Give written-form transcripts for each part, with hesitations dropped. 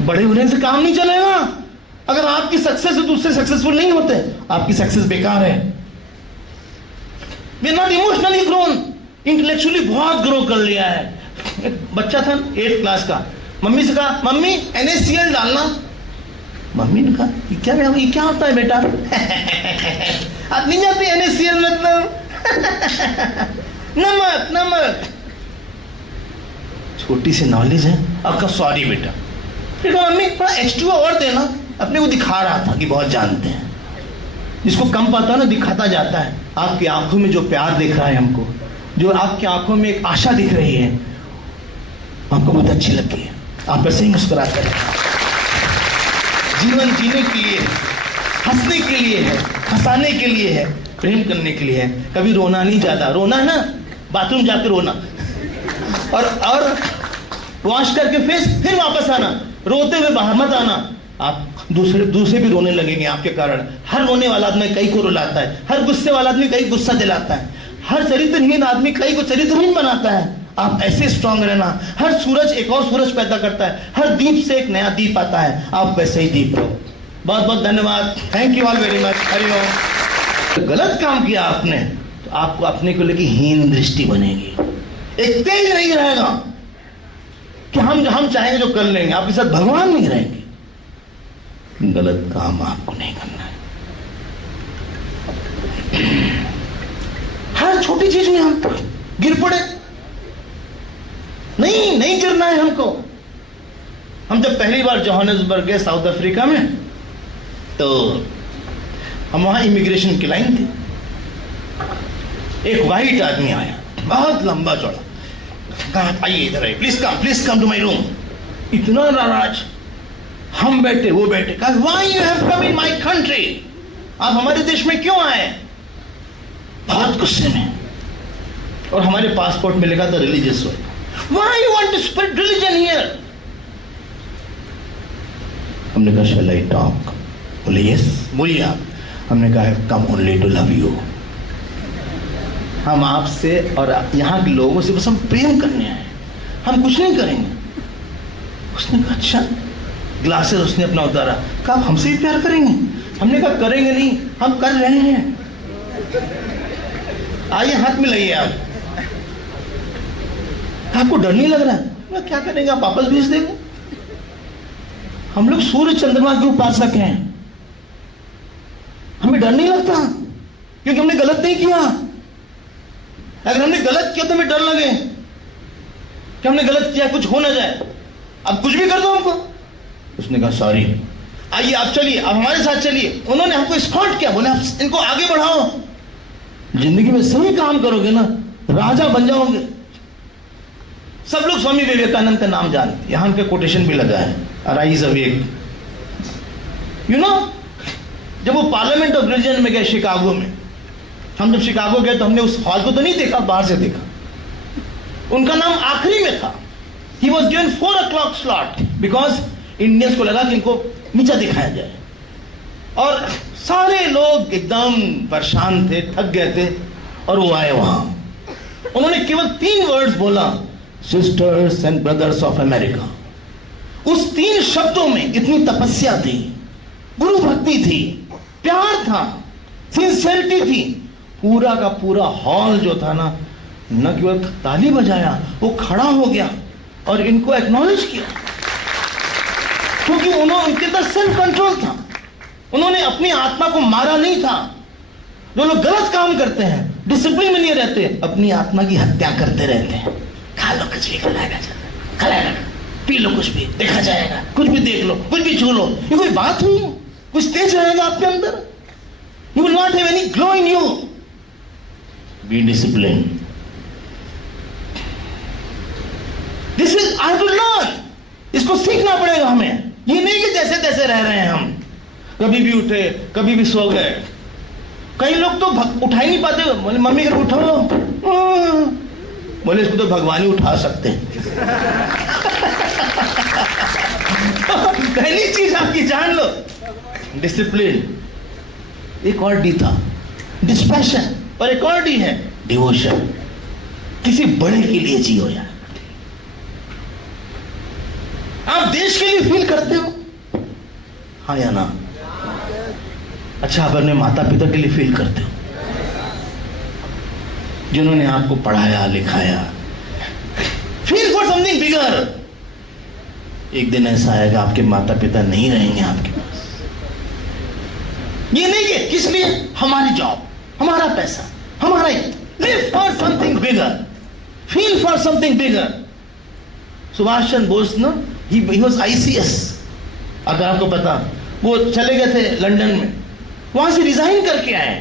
बड़े होने से काम नहीं चलेगा। अगर आपकी सक्सेस से दूसरे सक्सेसफुल नहीं होते, आपकी सक्सेस बेकार है। We are not emotionally grown, intellectually बहुत ग्रो कर लिया है। एक बच्चा था 8th क्लास का, मम्मी से कहा मम्मी NaCl डालना। मम्मी ने कहा ये क्या होता है बेटा? आप नहीं जानते NaCl मतलब नमक नमक। छोटी सी नॉलेज है। आपका सॉरी बेटा। फिर मम्मी थोड़ा H2O और देना। अपने को दिखा रहा था कि बहुत जानते हैं। जिसको कम पता है ना दिखाता जाता है। आपकी आंखों में जो प्यार दिख रहा है हमको, जो आपकी आंखों में एक आशा दिख रही है, हमको बहुत अच्छी लगती है। आप ऐसे ही मुस्कुराते हैं। जीवन जीने के लिए, हंसने के लिए है, हंसाने के लिए है, प्रेम करने के लिए है। कभी रोना नहीं ज्यादा, रोना है ना बाथरूम जाकर रोना और वॉश करके फेस फिर वापस आना। रोते हुए बाहर मत आना। आप दूसरे भी रोने लगेंगे आपके कारण। हर रोने वाला आदमी कई को रुलाता है, हर गुस्से वाला आदमी कई गुस्सा दिलाता है, हर चरित्रहीन आदमी कई को चरित्रहीन बनाता है। आप ऐसे स्ट्रांग रहना। हर सूरज एक और सूरज पैदा करता है, हर दीप से एक नया दीप आता है। आप वैसे ही दीप रहो। बहुत बहुत धन्यवाद। Thank you all very much. Hariom. गलत काम किया आपने तो आपको अपने को लेकर हीन दृष्टि बनेगी। एक तेज नहीं रहेगा कि हम चाहेंगे जो कर लेंगे। आपके साथ भगवान नहीं रहेंगे। गलत काम आपको नहीं करना है। हर छोटी चीज में हम गिर पड़े, नहीं गिरना है हमको। हम जब पहली बार जोहानिसबर्ग गए साउथ अफ्रीका में, तो हम वहां इमिग्रेशन की लाइन थी। एक वाइट आदमी आया, बहुत लंबा चौड़ा। कहा आइए इधर आइए, please come to my room. इतना नाराज। हम बैठे वो बैठे। कहा why you have come in my country? आप हमारे देश में क्यों आए? बहुत गुस्से में। और हमारे पासपोर्ट में लिखा था religious work. Why you want to spread religion here? हमने कहा शैल आई टॉक? बोले यस। बोलिए आप। हमने कहा come only to love you. हम आपसे और यहाँ के लोगों से बस हम प्रेम करने आए, हम कुछ नहीं करेंगे। उसने कहा अच्छा। ग्लासेस उसने अपना उतारा। कहा आप हमसे भी प्यार करेंगे? हमने कहा करेंगे नहीं, हम कर रहे हैं। आइए हाथ मिलाइए आप। आपको डर नहीं लग रहा है? क्या करेंगे? आप वापस भेज देंगे। हम लोग सूर्य चंद्रमा के उपासक हैं। हमें डर नहीं लगता क्योंकि हमने गलत नहीं किया। अगर हमने गलत किया तो हमें डर लगे कि हमने गलत किया, कुछ हो ना जाए। अब कुछ भी कर दो हमको। उसने कहा सॉरी। आइए आप चलिए, आप हमारे साथ चलिए। उन्होंने हमको स्कॉट किया। बोले आप इनको आगे बढ़ाओ। जिंदगी में सही काम करोगे ना, राजा बन जाओगे। सब लोग स्वामी विवेकानंद का नाम जानते। यहां उनके कोटेशन भी लगा है, अराइज अवेक। यू नो, जब वो पार्लियामेंट ऑफ रिलीजन में गए शिकागो में, हम जब शिकागो गए तो हमने उस हॉल को तो नहीं देखा, बाहर से देखा। उनका नाम आखिरी में था। He was given 4 o'clock slot because Indians को लगा कि इनको नीचा दिखाया जाए। और सारे लोग एकदम परेशान थे, थक गए थे। और वो आए वहां। उन्होंने केवल 3 वर्ड्स बोला, sisters and brothers of America. उस 3 शब्दों में इतनी तपस्या थी, गुरु भक्ति थी, प्यार था, सिंसियरिटी थी। पूरा का पूरा हॉल जो था ना, न केवल ताली बजाया, वो खड़ा हो गया और इनको एक्नॉलेज किया। क्योंकि उनके अंदर सेल्फ कंट्रोल था। उन्होंने अपनी आत्मा को मारा नहीं था। जो लोग गलत काम करते हैं, डिसिप्लिन में नहीं रहते, अपनी आत्मा की हत्या करते रहते हैं। खा लो कुछ भी, खिलाएगा, पी लो कुछ भी, देखा जाएगा, कुछ भी देख लो, कुछ भी छू लो। ये कोई बात हुई? कुछ तेज रहेगा आपके अंदर? You will not have any glow in you. Be discipline. This is I will learn. इसको सीखना पड़ेगा हमें। ये नहीं कि जैसे तैसे रह रहे हैं हम, कभी भी उठे कभी भी सो गए। कई लोग तो उठा ही नहीं पाते। बोले मम्मी अगर उठाओ, बोले इसको तो भगवान ही उठा सकते हैं। पहली चीज आपकी जान लो, डिसिप्लिन। एक और डी था डिस्पैशन, और एक और डी है डिवोशन। किसी बड़े के लिए जियो यार। आप देश के लिए फील करते हो? हाँ या ना? अच्छा, आप अपने माता पिता के लिए फील करते हो, जिन्होंने आपको पढ़ाया लिखाया? फील फॉर समथिंग बिगर। एक दिन ऐसा आएगा आपके माता पिता नहीं रहेंगे आपके पास। ये नहीं कि किस लिए? हमारी जॉब, हमारा पैसा, हमारा। Live for something bigger, feel for something bigger. Subhash Chandra Bose ना, ही वाज ICS, अगर आपको पता, वो चले गए थे लंदन में, वहां से रिजाइन करके आए।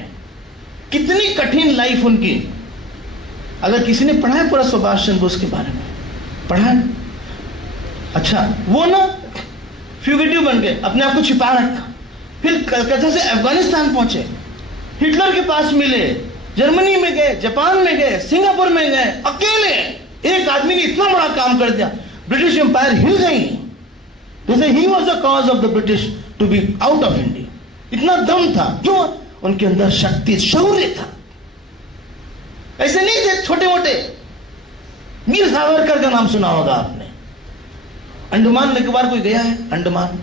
कितनी कठिन लाइफ उनकी। अगर किसी ने पढ़ा है पूरा सुभाष चंद्र बोस के बारे में? पढ़ा है? अच्छा, वो ना फ्यूगिटिव बन गए, अपने आप को छिपा रखा, फिर कलकत्ता से अफगानिस्तान पहुंचे, हिटलर के पास मिले, जर्मनी में गए, जापान में गए, सिंगापुर में गए, अकेले एक आदमी ने इतना बड़ा काम कर दिया, ब्रिटिश एम्पायर हिल गई। जैसे ही was the cause of the British to be out of India. इतना दम था, क्यों? उनके अंदर शक्ति, शौर्य था। ऐसे नहीं थे छोटे मोटे। वीर सावरकर का नाम सुना होगा आपने। अंडमान निकोबार कोई गया है? अंडमान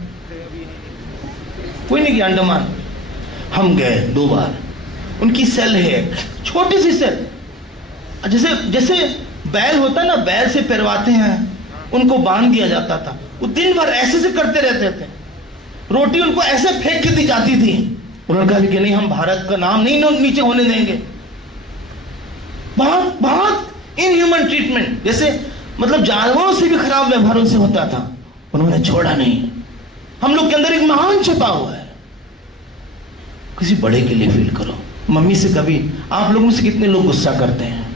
कोई नहीं गया। अंडमान हम गए 2 बार। उनकी सेल है, छोटी सी सेल, जैसे जैसे बैल होता है ना, बैल से पैरवाते हैं, उनको बांध दिया जाता था। वो दिन भर ऐसे से करते रहते थे। रोटी उनको ऐसे फेंक के दी जाती थी। उन्होंने कहा कि नहीं, हम भारत का नाम नहीं नीचे होने देंगे। बहुत बहुत इनह्यूमन ट्रीटमेंट, जैसे मतलब जानवरों से भी खराब व्यवहार उनसे होता था। उन्होंने छोड़ा नहीं। हम लोग के अंदर एक महान छिपा हुआ है। किसी बड़े के लिए फील करो। मम्मी से कभी, आप लोगों में से कितने लोग गुस्सा करते हैं?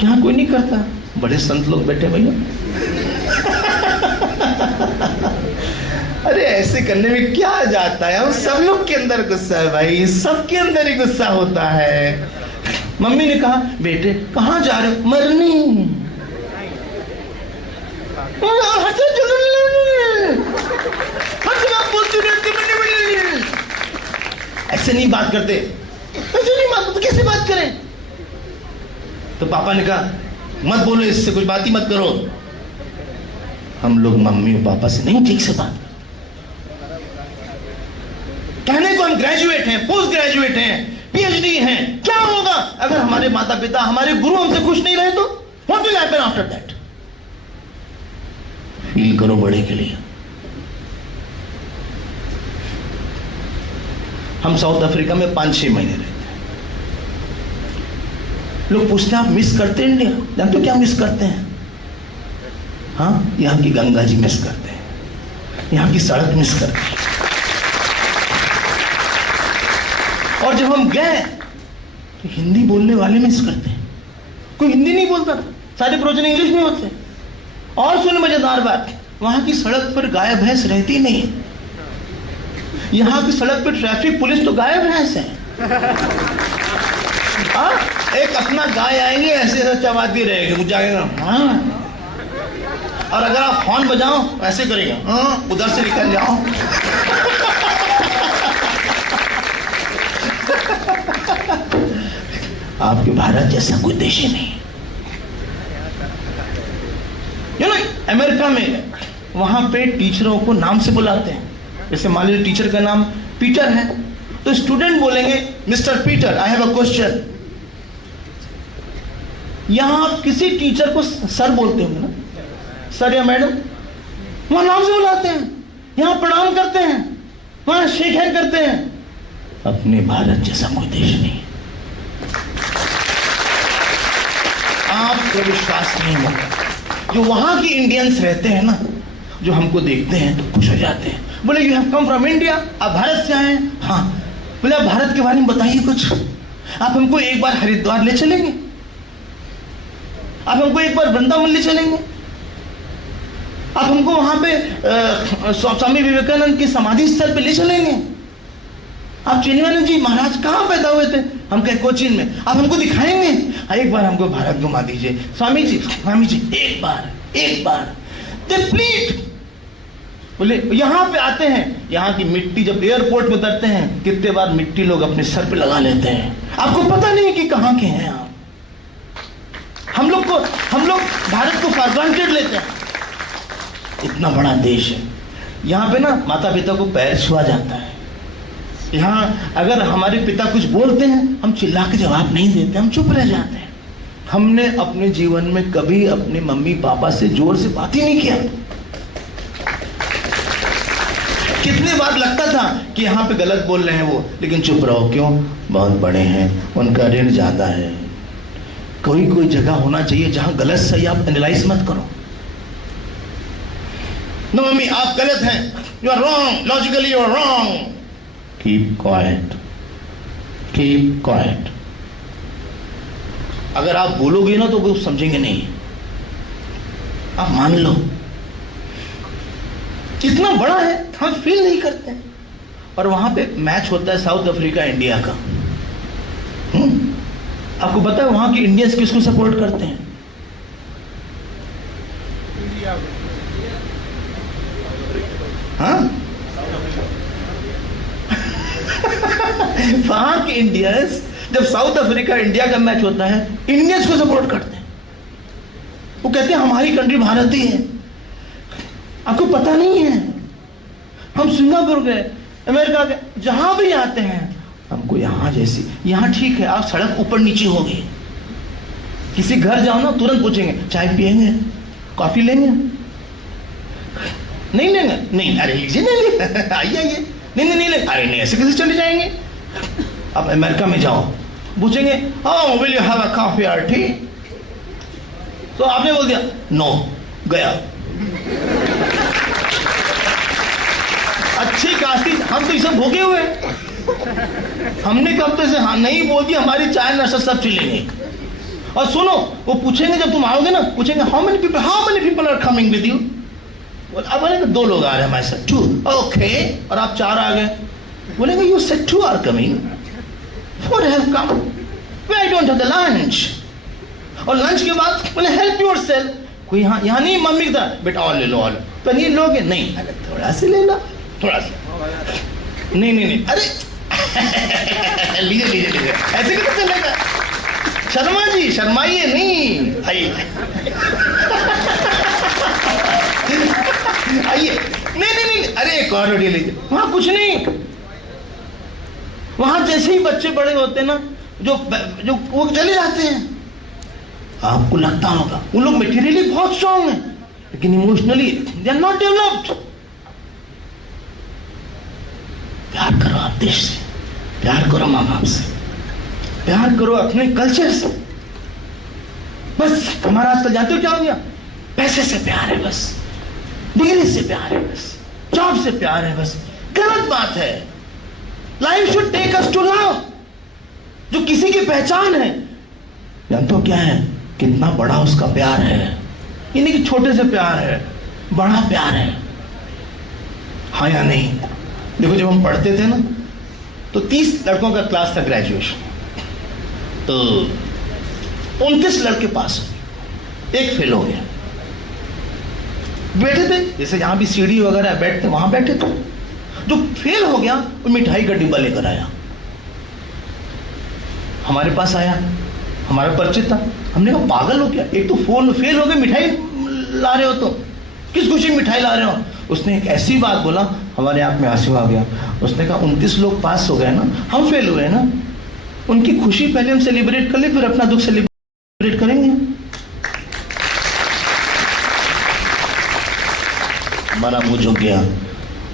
क्या कोई नहीं करता? बड़े संत लोग बैठे भैया। अरे ऐसे करने में क्या जाता है? हम सब लोग के अंदर गुस्सा है भाई, सबके अंदर ही गुस्सा होता है। मम्मी ने कहा, बेटे कहाँ जा रहे हो? मरनी। ऐसे नहीं बात करते, ऐसे नहीं बात, तो कैसे बात करें? तो पापा ने कहा, मत बोलो इससे, कुछ बात ही मत करो। हम लोग मम्मी और पापा से नहीं ठीक से बात। कहने को हम ग्रेजुएट हैं, पोस्ट ग्रेजुएट हैं, PhD हैं। क्या होगा अगर हमारे माता पिता, हमारे गुरु हमसे खुश नहीं रहे तो? What will happen after that? Feel करो बड़े के लिए। हम साउथ अफ्रीका में 5-6 महीने रहते हैं। लोग पूछते हैं, आप मिस करते हैं इंडिया? जानते हो क्या मिस करते हैं? हाँ, यहाँ की गंगा जी मिस करते हैं, यहाँ की सड़क मिस करते हैं। और जब हम गए तो हिंदी बोलने वाले मिस करते हैं। कोई हिंदी नहीं बोलता था, सारे प्रवचन इंग्लिश में होते। और सुन मजेदार बात, वहां की सड़क पर गाय भैंस रहती नहीं है। यहाँ की सड़क पर ट्रैफिक पुलिस तो गाय भैंस है। हाँ, एक अपना गाय आएंगे, ऐसे ऐसे चबाती रहेगी, कुछ जाएगा। हाँ, और अगर आप हॉर्न बजाओ ऐसे करेगा, हाँ, उधर से निकल जाओ। आपके भारत जैसा कोई देश ही नहीं। अमेरिका में वहां पे टीचरों को नाम से बुलाते हैं। जैसे मान लीजिए टीचर का नाम पीटर है, तो स्टूडेंट बोलेंगे, mister Peter, I have a question. यहां आप किसी टीचर को सर बोलते होंगे ना, सर या मैडम, वहां नाम से बुलाते हैं। यहां प्रणाम करते हैं, वहां शेक हैंड करते हैं। अपने भारत जैसा कोई देश नहीं। आपको विश्वास नहीं होगा, जो वहां के इंडियंस रहते हैं ना, जो हमको देखते हैं तो खुश हो जाते हैं। बोले, you have come from India, आप भारत से आए हैं? हाँ। बोले, आप भारत के बारे में बताइए कुछ। आप हमको एक बार हरिद्वार ले चलेंगे? आप हमको एक बार वृंदावन ले चलेंगे? आप हमको वहां पे स्वामी विवेकानंद की समाधि स्थल पे ले चलेंगे? आप चिन्मयानंद जी महाराज कहाँ पैदा हुए थे? हम कहे कोचीन में। आप हमको दिखाएंगे? एक बार हमको भारत घुमा दीजिए स्वामी जी, एक बार। दे प्लीड। बोले, यहाँ पे आते हैं, यहाँ की मिट्टी जब एयरपोर्ट में उतरते हैं, कितने बार मिट्टी लोग अपने सर पे लगा लेते हैं। आपको पता नहीं कि कहाँ के हैं आप। हम लोग भारत को फॉर ग्रांटेड लेते हैं। इतना बड़ा देश है, यहाँ पे ना माता पिता को पैर छुआ जाता है। यहाँ अगर हमारे पिता कुछ बोलते हैं, हम चिल्ला के जवाब नहीं देते, हम चुप रह जाते हैं। हमने अपने जीवन में कभी अपने मम्मी पापा से जोर से बात ही नहीं किया। कितनी बार लगता था कि यहाँ पे गलत बोल रहे हैं वो, लेकिन चुप रहो, क्यों? बहुत बड़े हैं, उनका ऋण ज्यादा है। कोई जगह होना चाहिए जहां गलत सही आप एनालाइज मत करो। नो मम्मी आप गलत हैं, you are wrong, logically you are wrong. Keep quiet, keep quiet. अगर आप बोलोगे ना तो वो समझेंगे नहीं, आप मान लो। कितना बड़ा है, हम फील नहीं करते हैं। और वहां पे मैच होता है साउथ अफ्रीका इंडिया का। आपको पता है वहां के इंडियंस किसको सपोर्ट करते हैं? हाँ वहां के इंडियंस जब साउथ अफ्रीका इंडिया का मैच होता है, इंडियंस को सपोर्ट करते हैं। वो कहते हैं हमारी कंट्री भारत ही है। आपको पता नहीं है, हम सिंगापुर गए, अमेरिका गए, जहां भी आते हैं हमको यहाँ जैसी, यहाँ ठीक है, आप सड़क ऊपर नीचे होगी, किसी घर जाओ ना तुरंत पूछेंगे चाय पिएंगे, कॉफी लेंगे? नहीं लेंगे? नहीं, अरे लीजिए, नहीं आइए आइए, नहीं ले, अरे नहीं ऐसे कैसे चले जाएंगे? आप अमेरिका में जाओ, पूछेंगे how will you have a coffee और टी? तो आपने बोल दिया नो, गया। अच्छी खासी हम तो ये सब भोगे हुए, हमने कब तो से हाँ नहीं बोल दिया, हमारी चाय नाश्ता सब चलेंगे। और सुनो, वो पूछेंगे जब तुम आओगे ना, पूछेंगे how many people are coming with you? अब बोलेंगे 2 लोग आ रहे हैं हमारे साथ। 2, ओके। और आप 4 आ गए, बोलेंगे you said 2 are coming, 4 have come, I don't have the lunch. और लंच के बाद बोले हेल्प योरसेल्फ। कोई यहाँ नहीं, मम्मी का बेटा और ले लो, और पनीर लोगे? नहीं, अरे थोड़ा सा ले लो, थोड़ा सा। नहीं, अरे लीजिए, ऐसे कैसे चलेगा? शर्मा जी शर्माइए नहीं, आइए आइए। नहीं, अरे एक और रोटी लीजिए। वहां कुछ नहीं, वहां जैसे ही बच्चे बड़े होते हैं ना, जो वो चले जाते हैं। आपको लगता होगा उन लोग मटेरियली बहुत स्ट्रांग है, लेकिन emotionally they are not developed. प्यार करो आप देश से, प्यार करो माँ बाप से, प्यार करो अपने कल्चर से। बस हमारा आजकल जानते हो क्या हो गया? पैसे से प्यार है बस, डिग्री से प्यार है बस, जॉब से प्यार है बस। गलत बात है। Life should take us to love. जो किसी की पहचान है, जानते हो क्या है? कितना बड़ा उसका प्यार है। ये नहीं कि छोटे से प्यार है, बड़ा प्यार है। हाँ या नहीं? देखो जब हम पढ़ते थे ना, तो 30 लड़कों का क्लास था ग्रेजुएशन, तो 29 लड़के पास हो, एक फेल हो गया। बैठे थे जैसे यहाँ भी सीढ़ी वगैरह बैठते, वहां बैठे थे। जो फेल हो गया वो मिठाई का डिब्बा लेकर आया, हमारे पास आया, हमारा परिचित था। हमने कहा पागल हो क्या, एक तो फोन फेल हो गए, मिठाई ला रहे हो, तो किस खुशी में मिठाई ला रहे हो? उसने एक ऐसी बात बोला, हमारे आंख में आंसू आ गया। उसने कहा 29 लोग पास हो गए ना, हम फेल हुए ना, उनकी खुशी पहले हम सेलिब्रेट कर ले, फिर अपना दुख सेलिब्रेट करेंगे। हमारा मुंह झुक गया।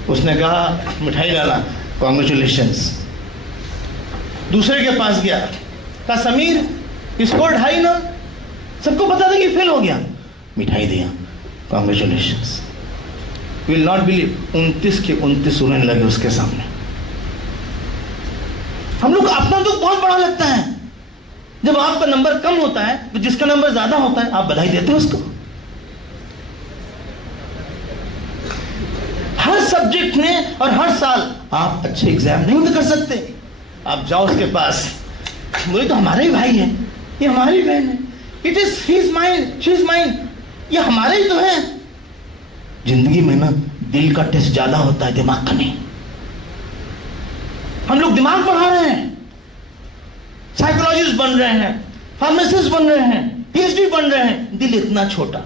उसने कहा मिठाई डाला, कॉन्ग्रेचुलेशंस। दूसरे के पास गया, कहा समीर स्कोर हाई ना, सबको पता था कि फेल हो गया, मिठाई दिया, कॉन्ग्रेचुलेशंस। विल नॉट बिलीव, 29 के 29 रोने लगे उसके सामने। हम लोग अपना दुख बहुत बड़ा लगता है। जब आपका नंबर कम होता है तो जिसका नंबर ज्यादा होता है आप बधाई देते हो उसको। हर सब्जेक्ट में और हर साल आप अच्छे एग्जाम नहीं कर सकते। आप जाओ उसके पास, बोले तो हमारा ही भाई है, ये हमारी बहन है, it is his mind, she is mind, ये हमारे ही तो है। जिंदगी में ना दिल का टेस्ट ज्यादा होता है, दिमाग का नहीं। हम लोग दिमाग बढ़ा रहे हैं, साइकोलॉजिस्ट बन रहे हैं, फार्मासिस्ट बन रहे हैं, PhD बन रहे हैं, दिल इतना छोटा।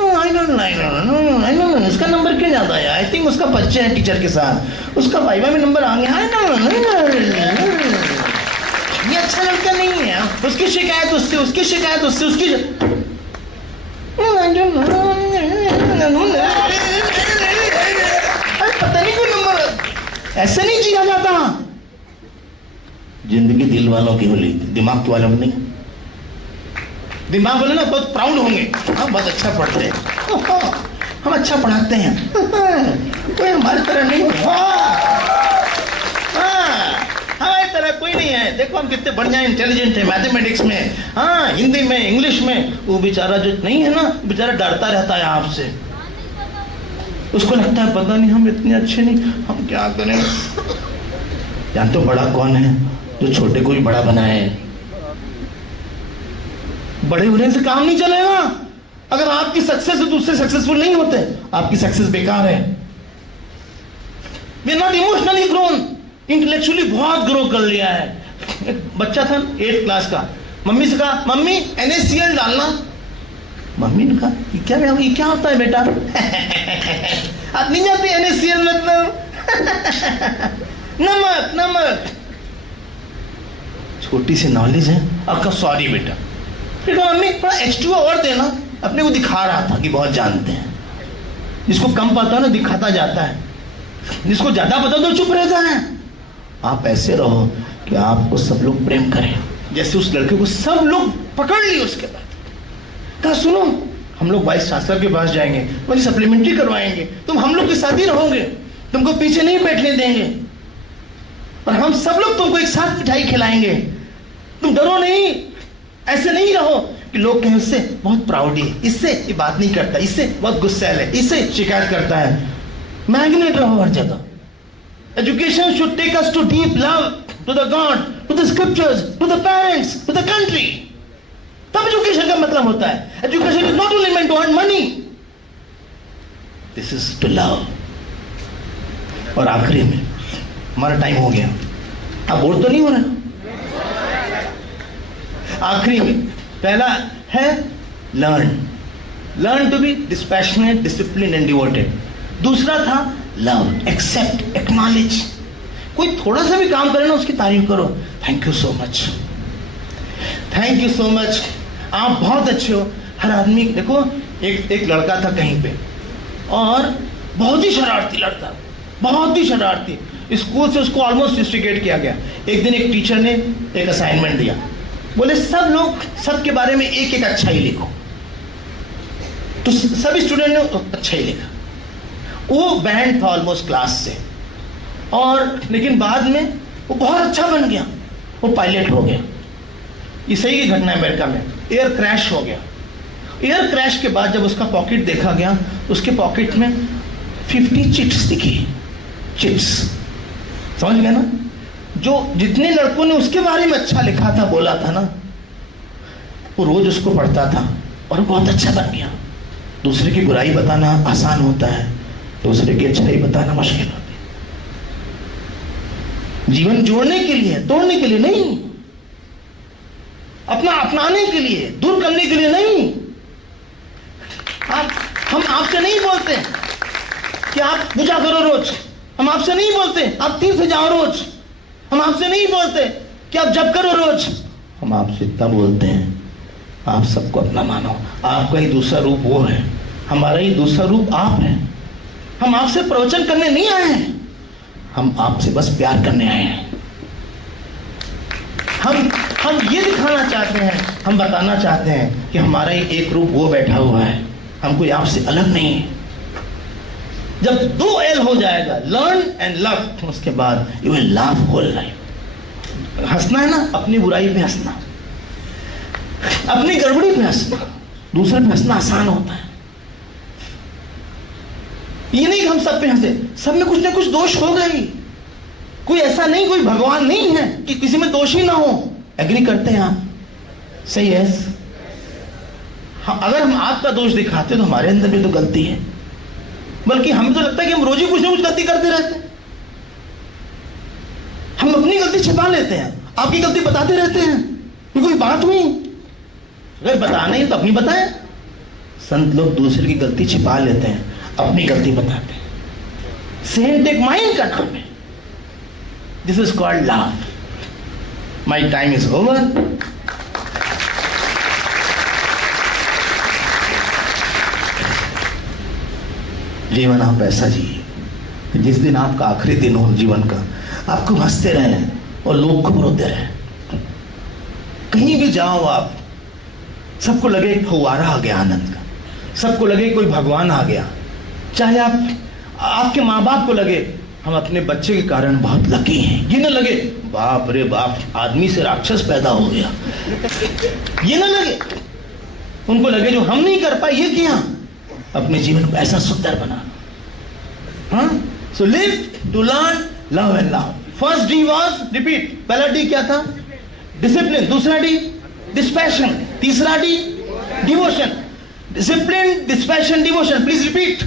आई डोंट नो उसका नंबर क्यों ज्यादा है? आई थिंक उसका बच्चे है टीचर के साथ, उसका वाइवा में नंबर आ गया। ये अच्छा लड़का नहीं है। उसकी शिकायत उससे, उसकी शिकायत उससे, उसकी पता नहीं कोई नंबर। ऐसे नहीं जिया जाता। जिंदगी दिल वालों की होली, दिमाग वालों की नहीं। दिमाग वाले ना बहुत प्राउड होंगे, हम बहुत अच्छा पढ़ते हैं, हम अच्छा पढ़ाते हैं, कोई हमारी तरह नहीं। हमारी तरह कोई नहीं है। देखो हम कितने बढ़िया इंटेलिजेंट है मैथमेटिक्स में, हाँ हिंदी में, इंग्लिश में। वो बेचारा जो नहीं है ना, बेचारा डरता रहता है आपसे। उसको लगता है पता नहीं हम इतने अच्छे नहीं, हम क्या करें। जानते हो बड़ा कौन है? जो छोटे को भी बड़ा बनाए। बड़े होने से काम नहीं चलेगा। अगर आपकी सक्सेस से दूसरे सक्सेसफुल नहीं होते, आपकी सक्सेस बेकार है। We are not emotionally grown, intellectually बहुत ग्रो कर लिया है। एक बच्चा था 8th क्लास का, मम्मी से कहा मम्मी NaCl डालना। मम्मी ने कहा ये क्या होता है बेटा? आप नहीं जानते NaCl मतलब? नमक नमक। छोटी सी नॉलेज है। आपका सॉरी बेटा। फिर मम्मी थोड़ा H2O और देना। अपने को दिखा रहा था कि बहुत जानते हैं। जिसको कम पता है ना दिखाता जाता है, जिसको ज्यादा पता तो चुप रहता है। आप ऐसे रहो कि आपको सब लोग प्रेम करें। जैसे उस लड़के को सब लोग पकड़ लिए। उसके बाद कहा सुनो हम लोग वाइस चांसलर के पास जाएंगे, मुझे सप्लीमेंट्री करवाएंगे, तुम हम लोग के साथ ही रहोगे, तुमको पीछे नहीं बैठने देंगे, और हम सब लोग तुमको एक साथ मिठाई खिलाएंगे। तुम डरो नहीं, ऐसे नहीं रहो कि लोग कहें उससे बहुत प्राउड है, इससे ये बात नहीं करता, इससे बहुत गुस्सैल है, इससे शिकायत करता है। मैग्नेट रहो हर जगह। Education should take us to deep love, to the god, to the scriptures, to the parents, to the country. तब एजुकेशन का मतलब होता है। Education is not only meant to earn money, this is to love. और आखिरी में हमारा time हो गया, आप बोर तो नहीं हो रहे? आखिरी में पहला है learn to be dispassionate, discipline and devoted. दूसरा था लव, एक्सेप्ट, एक्नॉलेज। कोई थोड़ा सा भी काम करे ना उसकी तारीफ करो। Thank you so much, thank you so much, आप बहुत अच्छे हो। हर आदमी देखो, एक लड़का था कहीं पे और बहुत ही शरारती लड़का, बहुत ही शरारती। स्कूल से उसको ऑलमोस्ट इंस्टिगेट किया गया। एक दिन एक टीचर ने एक असाइनमेंट दिया, बोले सब लोग सबके बारे में एक एक अच्छा ही लिखो। तो सभी स्टूडेंट ने अच्छा ही लिखा। वो बैंड था ऑलमोस्ट क्लास से, और लेकिन बाद में वो बहुत अच्छा बन गया, वो पायलट हो गया। ये सही की घटना है अमेरिका में। एयर क्रैश हो गया। एयर क्रैश के बाद जब उसका पॉकेट देखा गया, उसके पॉकेट में 50 चिट्स दिखी। चिट्स, समझ गए ना? जो जितने लड़कों ने उसके बारे में अच्छा लिखा था, बोला था ना, वो रोज उसको पढ़ता था और बहुत अच्छा बन गया। दूसरे की बुराई बताना आसान होता है, दूसरे की अच्छाई बताना मुश्किल होती है। जीवन जोड़ने के लिए, तोड़ने के लिए नहीं, अपना अपनाने के लिए, दूर करने के लिए नहीं। हम आपसे नहीं बोलते कि आप पूजा करो रोज, हम आपसे नहीं बोलते आप तीर्थ जाओ रोज, हम आपसे नहीं बोलते कि आप जप करो रोज। हम आपसे इतना बोलते हैं, आप सबको अपना मानो। आपका ही दूसरा रूप वो है, हमारा ही दूसरा रूप आप है। हम आपसे प्रवचन करने नहीं आए हैं, हम आपसे बस प्यार करने आए हैं। हम ये दिखाना चाहते हैं, हम बताना चाहते हैं कि हमारा ही एक रूप वो बैठा हुआ है, हम कोई आपसे अलग नहीं है। जब 2 L हो जाएगा, लर्न एंड लव, उसके बाद you will laugh whole life. हंसना है ना, अपनी बुराई पे हंसना, अपनी गड़बड़ी पे हंसना। दूसरे पे हंसना आसान होता है। ये नहीं कि हम सब पे हंसे, सब में कुछ ना कुछ दोष होगा ही। कोई ऐसा नहीं, कोई भगवान नहीं है कि किसी में दोष ही ना हो। एग्री करते हैं आप? सही है। अगर हम आपका दोष दिखाते तो हमारे अंदर भी तो गलती है, बल्कि हमें तो लगता है कि हम रोज ही कुछ ना कुछ गलती करते रहते हैं। हम अपनी गलती छिपा लेते हैं, आपकी गलती बताते रहते हैं। ये कोई बात हुई? अगर बताना ही तो अपनी बताएं। संत लोग दूसरे की गलती छिपा लेते हैं, अपनी गलती बताते हैं। सेंट एक माइंड का नाम है। This is called love. My time is over. जीवन आप ऐसा जिए जिस दिन आपका आखिरी दिन हो जीवन का, आपको हंसते रहें और लोग खूब रोते रहें। कहीं भी जाओ आप, सबको लगे एक फव्वारा आ गया आनंद का, सबको लगे कोई भगवान आ गया। चाहे आपके माँ बाप को लगे हम अपने बच्चे के कारण बहुत लकी हैं, ये ना लगे बाप रे बाप आदमी से राक्षस पैदा हो गया, ये ना लगे। उनको लगे जो हम नहीं कर पाए ये किया, अपने जीवन को ऐसा सुंदर बना। हाँ, so live to learn love and love. First D was repeat. पहला डी क्या था? डिसिप्लिन। दूसरा डी डिस्पैशन। तीसरा D devotion. Discipline, dispassion, devotion. Please repeat.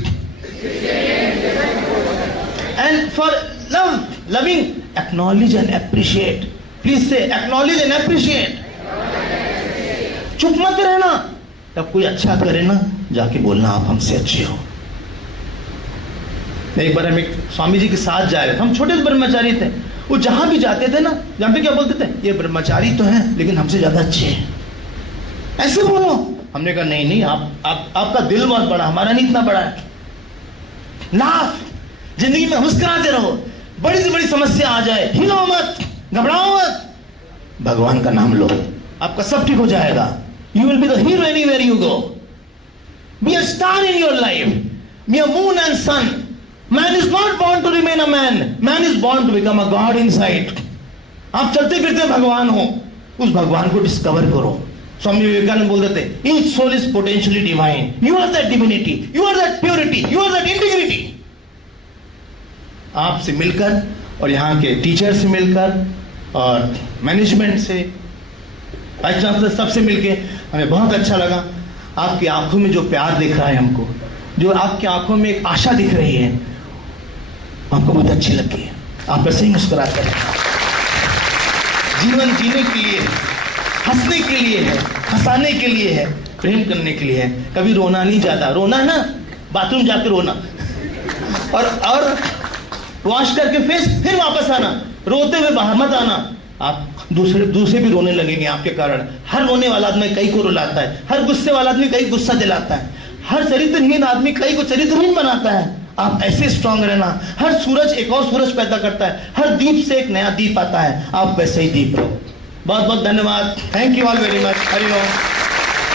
And for love, loving, acknowledge and appreciate. Please say acknowledge and appreciate. चुप मत रहना, तब कोई अच्छा करे ना जाके बोलना आप हमसे अच्छे हो। एक बार हम एक स्वामी जी के साथ जा रहे थे, हम छोटे ब्रह्मचारी थे। वो जहां भी जाते थे ना, जहां पे क्या बोलते थे, ये ब्रह्मचारी तो हैं लेकिन हमसे ज्यादा अच्छे हैं, ऐसे बोलो। हमने कहा नहीं नहीं, आपका दिल बहुत बड़ा, हमारा नहीं इतना बड़ा है। लाफ, जिंदगी में मुस्कुराते रहो। बड़ी से बड़ी समस्या आ जाए, हिलो मत, घबराओ मत, भगवान का नाम लो, आपका सब ठीक हो जाएगा। You will be the hero anywhere you go. Be a star in your life. Be a moon and sun. Man is not born to remain a man. Man is born to become a God inside. आप चलते फिरते भगवान हो, उस भगवान को discover करो। स्वामी विवेकानंद बोल देते, each soul is potentially divine. You are that divinity. You are that purity. You are that integrity. आपसे मिलकर और यहाँ के टीचर से मिलकर और मैनेजमेंट से, वाइस चांसलर सबसे मिलके हमें बहुत अच्छा लगा। आपकी आंखों में जो प्यार दिख रहा है हमको, जो आपकी आंखों में एक आशा दिख रही है, हमको बहुत अच्छी लगी है। आप ऐसे ही मुस्कुराते हैं। जीवन जीने के लिए, हंसने के लिए है, हंसाने के लिए है, प्रेम करने के लिए है। कभी रोना नहीं, ज्यादा रोना ना बाथरूम जाकर रोना और वॉश करके फेस फिर वापस आना, रोते हुए बाहर मत आना। आप दूसरे भी रोने लगेंगे आपके कारण। हर रोने वाला आदमी कई को रुलाता है, हर गुस्से वाला आदमी कई गुस्सा दिलाता है, हर चरित्रहीन आदमी कई को चरित्रहीन बनाता है। आप ऐसे स्ट्रांग रहना। हर सूरज एक और सूरज पैदा करता है, हर दीप से एक नया दीप आता है, आप वैसे ही दीप रहो। बहुत बहुत धन्यवाद। Thank you all very much. Hari Om.